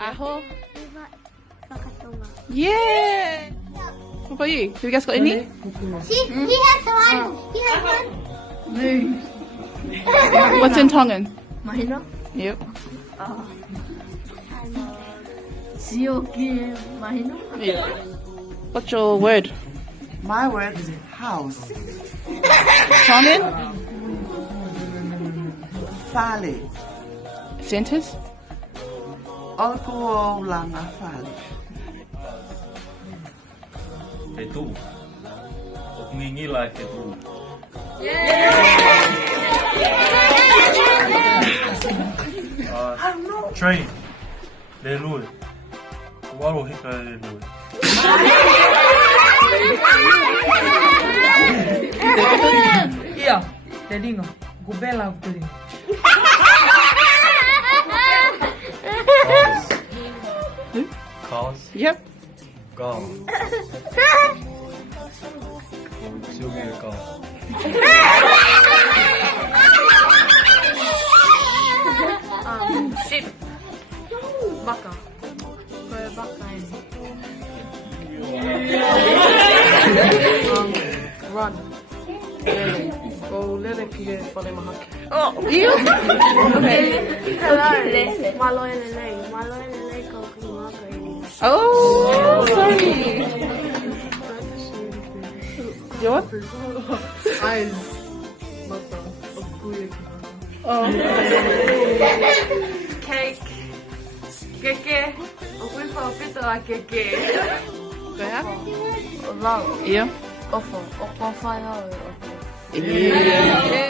Aho. FkTonga. Yeah. What about you? Have you guys got any? See, he has one. He has one. What's in Tongan? Mahina? Yep. Sioki Mahina? Yeah. What's your word? My word is house. Tongan? Fale. Centers? Alcohol langa fale. Cái tủ. Nghi là cái tủ. Train. Le lui. Waro hika le lui. Ia, te ringa. Gubela te ringa. Cause. Yep. Go. Silvia go. Sheep. Baka. Baka run. Go lele pige pale mahaki. Oh, you? Okay. Malo elele ko kumaka. Oh, sorry. You what? Eyes. Baka. Okuye. Oh. Cake. Keke. Okuifa opito a keke. Go ahead. Long. Yeah. Ofo. Ofo fire. Yeah.